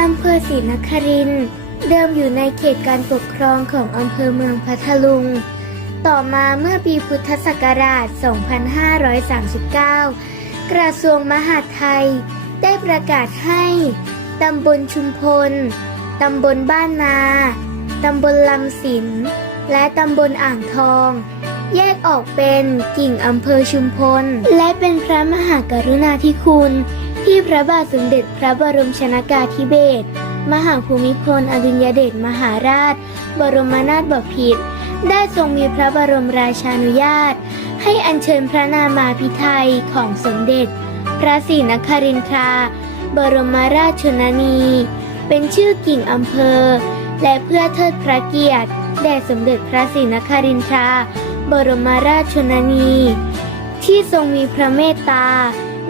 อำเภอศรีนครินทร์เดิมอยู่ในเขตการปกครองของอำเภอเมืองพัทลุง ต่อมาเมื่อปีพุทธศักราช 2539 กระทรวงมหาดไทย ได้ประกาศให้ตำบลชุมพล ตำบลบ้านนา ตำบลลำสิน และตำบลอ่างทอง แยกออกเป็นกิ่งอำเภอชุมพล และเป็นพระมหากรุณาธิคุณ ที่พระบาทสมเด็จพระบรมชนากาธิเบศรมหาภูมิพลอดุลยเดชมหาราช บรมนาถบพิตรได้ทรงมีพระบรมราชานุญาต ให้อัญเชิญพระนามาพิไทยของสมเด็จ พระศรีนครินทรา บรมราชชนนี เป็นชื่อกิ่งอำเภอ และเพื่อเทิดพระเกียรติแด่สมเด็จพระศรีนครินทรา บรมราชชนนี ที่ทรงมีพระเมตตา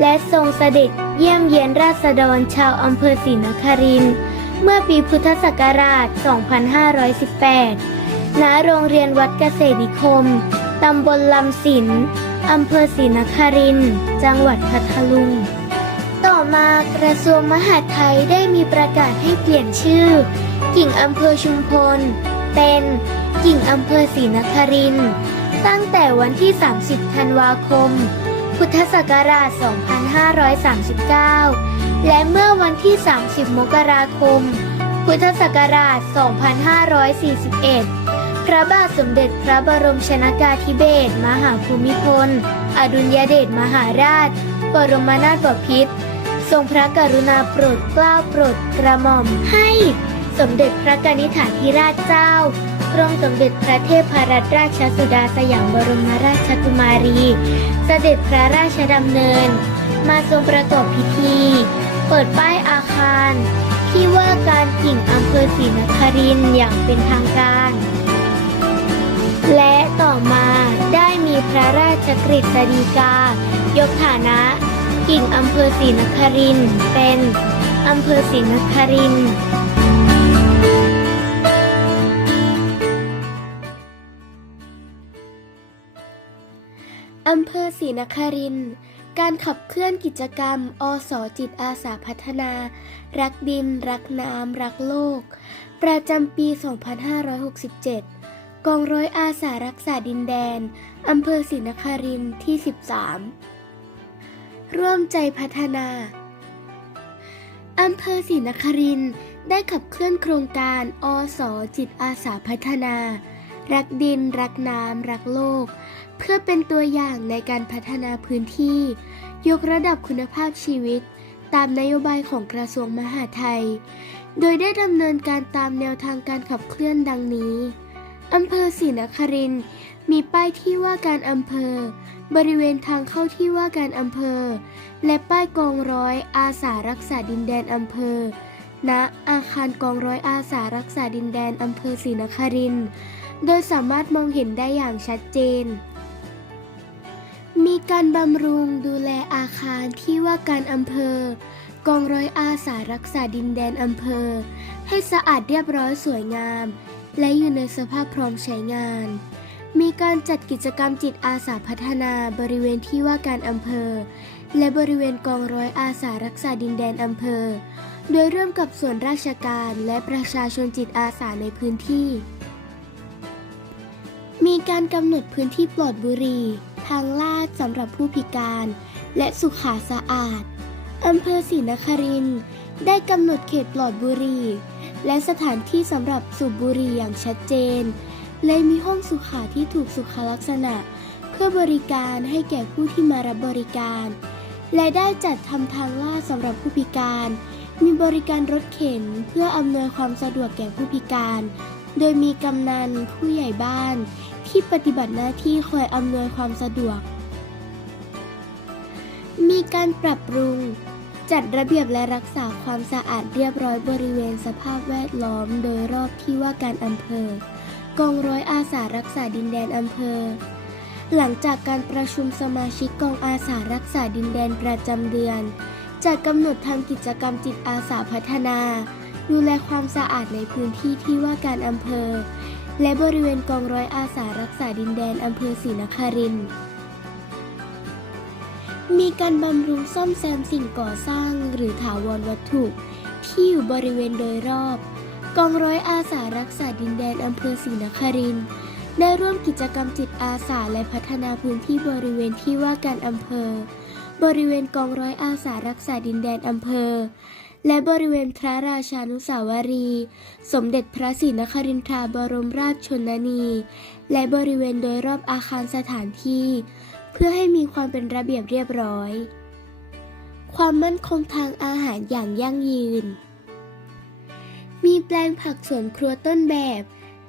และทรงเสด็จ เยี่ยมเยียนราษฎรชาวอำเภอศรีนครินทร์เมื่อปีพุทธศักราช 2518 ณ โรงเรียนวัดเกษตรนิคม ตำบลลำสินอำเภอศรีนครินทร์ จังหวัดพัทลุง ต่อมากระทรวงมหาดไทยได้มีประกาศให้เปลี่ยนชื่อ กิ่งอำเภอชุมพล เป็นกิ่งอำเภอศรีนครินทร์ ตั้งแต่วันที่ 30 ธันวาคม พุทธศักราช 2539 และเมื่อวันที่ 30 มกราคม พุทธศักราช 2541 พระบาทสมเด็จพระบรมชนากาธิเบศรมหาภูมิพล อดุลยเดชมหาราช บรมนาถบพิตรทรงพระกรุณาโปรดเกล้าโปรดกระหม่อมให้ สมเด็จพระกนิษฐาธิราชเจ้า กรมสมเด็จพระเทพรัตนราชสุดาสยามบรมราชกุมารี เสด็จพระราชดำเนิน มาทรงประกอบพิธี เปิดป้ายอาคาร ที่ว่าการกิ่งอำเภอศรีนครินอย่างเป็นทางการ และต่อมาได้มีพระราชกฤษฎีกา ยกฐานะ กิ่งอำเภอศรีนครินเป็นอำเภอศรีนครินทร์ ศรีนคริน การขับเคลื่อนกิจกรรม อสจิตอาสาพัฒนา รักดิน รักน้ำ รักโลก ประจำปี 2567 กองร้อยอาสารักษาดินแดน อำเภอศรีนครินที่ 13 ร่วมใจพัฒนา อำเภอศรีนครินได้ขับเคลื่อนโครงการ อสจิตอาสาพัฒนา รักดิน รักน้ำ รักโลก พื่อเป็นตัวอย่างในการพัฒนาพื้นที่ ยกระดับคุณภาพชีวิต ตามนโยบายของกระทรวงมหาดไทย โดยได้ดำเนินการตามแนวทางการขับเคลื่อนดังนี้อำเภอศรีนครินมีป้ายที่ว่าการอำเภอ บริเวณทางเข้าที่ว่าการอำเภอ และป้ายกองร้อยอาสารักษาดินแดนอำเภอณอาคารกองร้อยอาสารักษาดินแดนอำเภอศรีนครินโดยสามารถมองเห็นได้อย่างชัดเจน มีการบำรุงดูแลอาคารที่ว่าการอำเภอกองร้อยอาสารักษาดินแดนอำเภอ ให้สะอาดเรียบร้อยสวยงาม และอยู่ในสภาพพร้อมใช้งาน มีการจัดกิจกรรมจิตอาสาพัฒนาบริเวณที่ว่าการอำเภอ และบริเวณกองร้อยอาสารักษาดินแดนอำเภอ โดยร่วมกับส่วนราชการและประชาชนจิตอาสาในพื้นที่ มีการกำหนดพื้นที่ปลอดบุหรี่ ทางลาดสำหรับผู้พิการ และสุขาสะอาดอำเภอศรีนครินได้กำหนดเขตปลอดบุหรี่และสถานที่สำหรับสูบบุหรี่อย่างชัดเจนและมีห้องสุขาที่ถูกสุขลักษณะ เพื่อบริการให้แก่ผู้ที่มารับบริการ และได้จัดทำทางลาดสำหรับผู้พิการ มีบริการรถเข็นเพื่ออำนวยความสะดวกแก่ผู้พิการ โดยมีกำนันผู้ใหญ่บ้าน ที่ปฏิบัติหน้าที่คอยอำนวยความสะดวก มีการปรับปรุง จัดระเบียบและรักษาความสะอาดเรียบร้อยบริเวณสภาพแวดล้อมโดยรอบที่ว่าการอำเภอกองร้อยอาสารักษาดินแดนอำเภอ หลังจากการประชุมสมาชิกกองอาสารักษาดินแดนประจำเดือนจะกำหนดทำกิจกรรมจิตอาสาพัฒนา ดูแลความสะอาดในพื้นที่ที่ว่าการอำเภอ และบริเวณกองร้อยอาสารักษาดินแดนอำเภอศรีนครินทร์มีการบำรุงซ่อมแซมสิ่งก่อสร้างหรือถาวรวัตถุที่อยู่บริเวณโดยรอบ กองร้อยอาสารักษาดินแดนอำเภอศรีนครินทร์ได้ร่วมกิจกรรมจิตอาสาและพัฒนาพื้นที่บริเวณที่ว่าการอำเภอ บริเวณกองร้อยอาสารักษาดินแดนอำเภอ และบริเวณพระราชานุสาวรีย์สมเด็จพระศรีนครินทราบรมราชชนนี และบริเวณโดยรอบอาคารสถานที่ เพื่อให้มีความเป็นระเบียบเรียบร้อย ความมั่นคงทางอาหารอย่างยั่งยืน มีแปลงผักสวนครัวต้นแบบ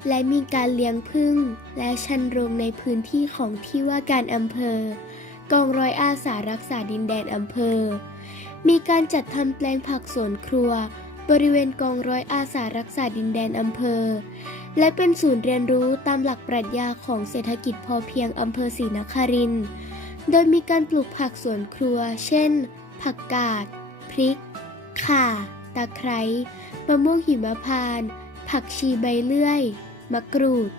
และมีการเลี้ยงผึ้งและชันโรงในพื้นที่ของที่ว่าการอำเภอกองร้อยอาสารักษาดินแดนอำเภอ มีการจัดทำแปลงผักสวนครัว บริเวณกองร้อยอาสารักษาดินแดนอำเภอ และเป็นศูนย์เรียนรู้ตามหลักปรัชญาของเศรษฐกิจพอเพียงอำเภอศรีนครินทร์โดยมีการปลูกผักสวนครัว เช่น ผักกาด พริก ข่า ตะไคร้มะม่วงหิมพานต์ผักชีใบเลื่อย มะกรูด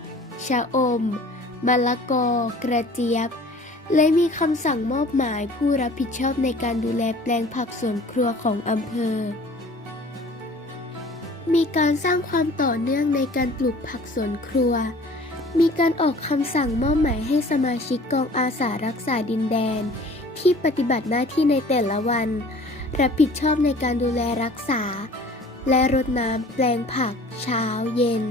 ชะอม มะละกอ กระเจี๊ยบ และมีคำสั่งมอบหมายผู้รับผิดชอบในการดูแลแปลงผักสวนครัวของอำเภอ มีการสร้างความต่อเนื่องในการปลูกผักสวนครัว มีการออกคำสั่งมอบหมายให้สมาชิกกองอาสารักษาดินแดน ที่ปฏิบัติหน้าที่ในแต่ละวัน รับผิดชอบในการดูแลรักษา และรดน้ำแปลงผักเช้าเย็น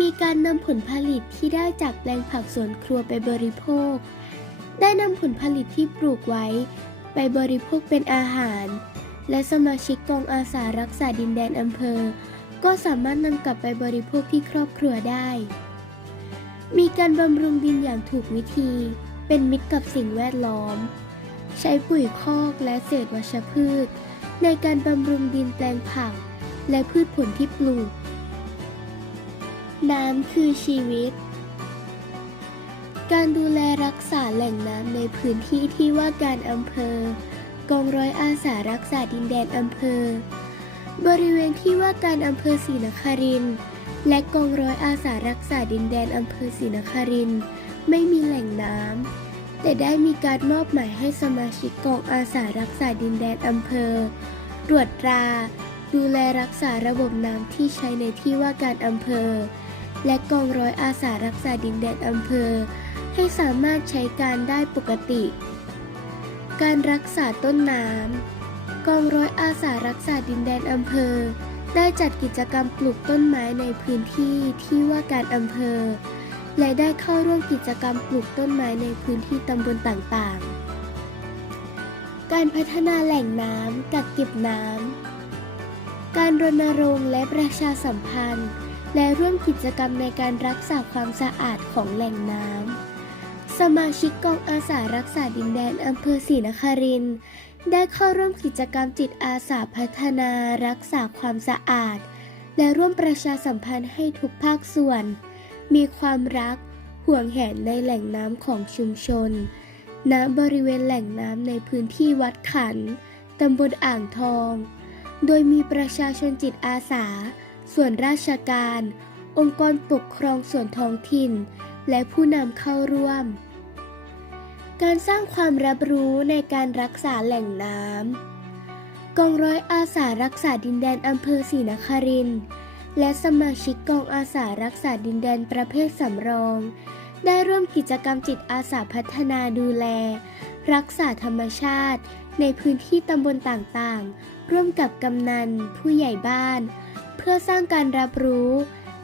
มีการนำผลผลิตที่ได้จากแปลงผักสวนครัวไปบริโภค ได้นำผลผลิตที่ปลูกไว้ ไปบริโภคเป็นอาหาร และสมาชิกกองอาสารักษาดินแดนอำเภอ ก็สามารถนำกลับไปบริโภคที่ครอบครัวได้ มีการบำรุงดินอย่างถูกวิธี เป็นมิตรกับสิ่งแวดล้อม ใช้ปุ๋ยคอกและเศษวัชพืช ในการบำรุงดินแปลงผัก และพืชผลที่ปลูก น้ำคือชีวิต การดูแลรักษาแหล่งน้ำในพื้นที่ที่ว่าการอำเภอกองร้อยอาสารักษาดินแดนอำเภอ บริเวณที่ว่าการอำเภอศรีนครินและกองร้อยอาสารักษาดินแดนอำเภอศรีนครินไม่มีแหล่งน้ำแต่ได้มีการมอบหมายให้สมาชิกกองอาสารักษาดินแดนอำเภอ ตรวจตรา ดูแลรักษาระบบน้ำที่ใช้ในที่ว่าการอำเภอ และกองร้อยอาสารักษาดินแดนอำเภอ ให้สามารถใช้การได้ปกติ การรักษาต้นน้ำกองร้อยอาสารักษาดินแดนอำเภอ ได้จัดกิจกรรมปลูกต้นไม้ในพื้นที่ที่ว่าการอำเภอ และได้เข้าร่วมกิจกรรมปลูกต้นไม้ในพื้นที่ตำบลต่างๆการพัฒนาแหล่งน้ำกักเก็บน้ำ การรณรงค์และประชาสัมพันธ์ และร่วมกิจกรรมในการรักษาความสะอาดของแหล่งน้ำ สมาชิกกองอาสารักษาดินแดนอำเภอศรีนครินได้เข้าร่วมกิจกรรมจิตอาสาพัฒนารักษาความสะอาด และร่วมประชาสัมพันธ์ให้ทุกภาคส่วน มีความรักห่วงแหนในแหล่งน้ำของชุมชนน้ำบริเวณแหล่งน้ำในพื้นที่วัดขัน ตำบลอ่างทอง โดยมีประชาชนจิตอาสา ส่วนราชการ องค์กรปกครองส่วนท้องถิ่น และผู้นำเข้าร่วม การสร้างความรับรู้ในการรักษาแหล่งน้ำกองร้อยอาสารักษาดินแดนอำเภอศรีนครินทร์และสมาชิกกองอาสารักษาดินแดนประเภทสำรอง ได้ร่วมกิจกรรมจิตอาสาพัฒนาดูแล รักษาธรรมชาติ ในพื้นที่ตำบลต่างๆ ร่วมกับกำนัน ผู้ใหญ่บ้าน พื่อสร้างการรับรู้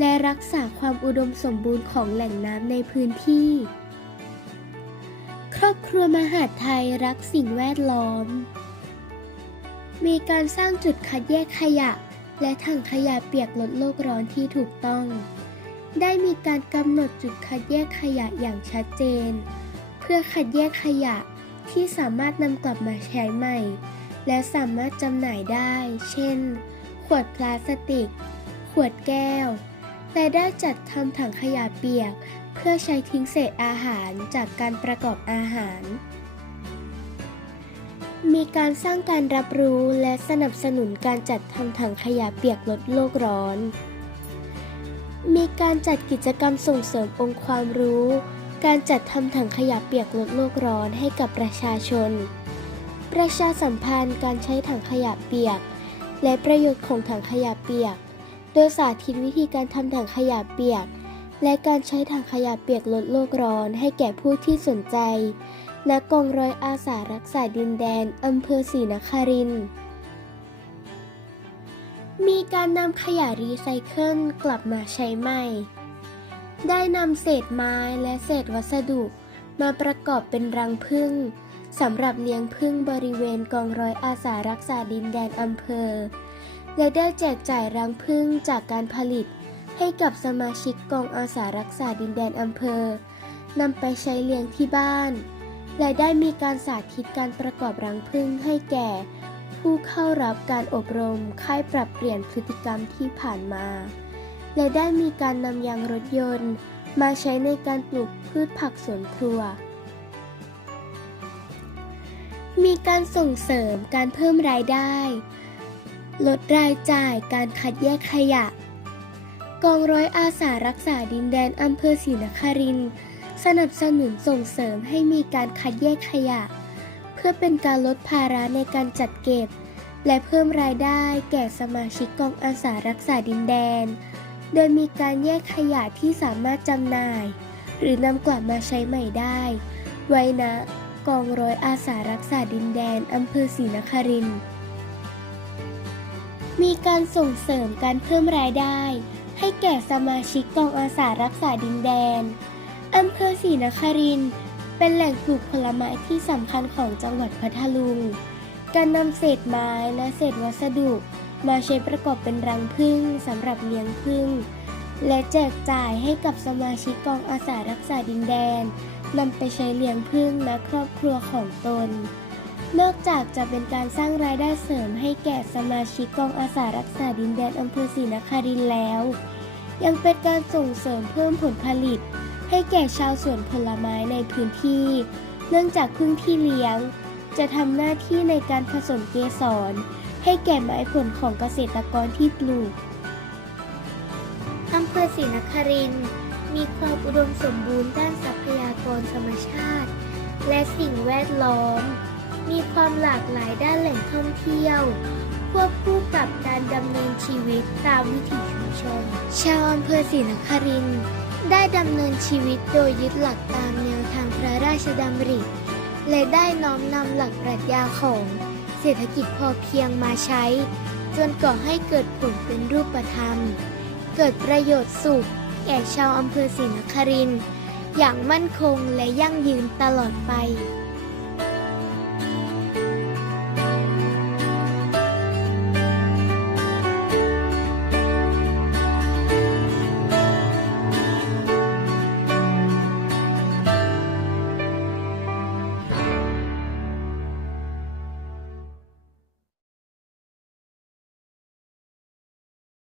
และรักษาความอุดมสมบูรณ์ของแหล่งน้ำในพื้นที่ ครอบครัวมหาดไทยรักสิ่งแวดล้อม มีการสร้างจุดคัดแยกขยะ และถังขยะเปียกลดโลกร้อนที่ถูกต้อง ได้มีการกำหนดจุดคัดแยกขยะอย่างชัดเจน เพื่อคัดแยกขยะที่สามารถนำกลับมาใช้ใหม่ และสามารถจำหน่ายได้ เช่น ขวดพลาสติก ขวดแก้ว และได้จัดทำถังขยะเปียก เพื่อใช้ทิ้งเศษอาหารจากการประกอบอาหาร มีการสร้างการรับรู้และสนับสนุนการจัดทำถังขยะเปียกลดโลกร้อน มีการจัดกิจกรรมส่งเสริมองค์ความรู้ การจัดทำถังขยะเปียกลดโลกร้อนให้กับประชาชน ประชาสัมพันธ์การใช้ถังขยะเปียก และประโยชน์ของถังขยะเปียก โดยสาธิตวิธีการทำถังขยะเปียก และการใช้ถังขยะเปียกลดโลกร้อนให้แก่ผู้ที่สนใจณกองร้อยอาสารักษาดินแดนอำเภอศรีนครินทร์มีการนำขยะรีไซเคิลกลับมาใช้ใหม่ ได้นำเศษไม้และเศษวัสดุมาประกอบเป็นรังผึ้ง สำหรับเลี้ยงผึ้งบริเวณกองร้อยอาสารักษาดินแดนอำเภอ และได้แจกจ่ายรังผึ้งจากการผลิต ให้กับสมาชิกกองอาสารักษาดินแดนอำเภอนำไปใช้เลี้ยงที่บ้าน และได้มีการสาธิตการประกอบรังผึ้งให้แก่ ผู้เข้ารับการอบรมค่ายปรับเปลี่ยนพฤติกรรมที่ผ่านมา และได้มีการนำยางรถยนต์ มาใช้ในการปลูกพืชผักสวนครัว มีการส่งเสริมการเพิ่มรายได้ ลดรายจ่ายการคัดแยกขยะ กองร้อยอาสารักษาดินแดนอำเภอศรีนครินทร์สนับสนุนส่งเสริมให้มีการคัดแยกขยะ เพื่อเป็นการลดภาระในการจัดเก็บ และเพิ่มรายได้แก่สมาชิกกองอาสารักษาดินแดน โดยมีการแยกขยะที่สามารถจำหน่าย หรือนำกลับมาใช้ใหม่ได้ ไว้ณ กองร้อยอาสารักษาดินแดนอำเภอศรีนครินทร์มีการส่งเสริมการเพิ่มรายได้ ให้แก่สมาชิกกองอาสารักษาดินแดนอำเภอศรีนครินทร์เป็นแหล่งปลูกผลไม้ที่สำคัญของจังหวัดพัทลุง การนำเศษไม้และเศษวัสดุ มาใช้ประกอบเป็นรังผึ้งสำหรับเลี้ยงผึ้งและแจกจ่ายให้กับสมาชิกกองอาสารักษาดินแดน นำไปใช้เลี้ยงผึ้งและครอบครัวของตน นอกจากจะเป็นการสร้างรายได้เสริมให้แก่สมาชิกกองอาสารักษาดินแดนอำเภอศรีนครินทร์แล้ว ยังเป็นการส่งเสริมเพิ่มผลผลิต ให้แก่ชาวสวนผลไม้ในพื้นที่ เนื่องจากพึ่งที่เลี้ยง จะทำหน้าที่ในการผสมเกสรให้แก่ไม้ผลของเกษตรกรที่ปลูกอำเภอศรีนครินทร์ มีความอุดมสมบูรณ์ด้านทรัพยากรธรรมชาติ และสิ่งแวดล้อม มีความหลากหลายด้านแหล่งท่องเที่ยว ควบคู่กับการดำเนินชีวิตตามวิถีชุมชน ชาวอำเภอศรีนครินทร์ได้ดำเนินชีวิตโดยยึดหลักตามแนวทางพระราชดำริและได้น้อมนำหลักปรัชญาของเศรษฐกิจพอเพียงมาใช้ จนก่อให้เกิดผลเป็นรูปธรรม เกิดประโยชน์สุข แก่ชาวอำเภอศรีนครินทร์อย่างมั่นคงและยั่งยืนตลอดไป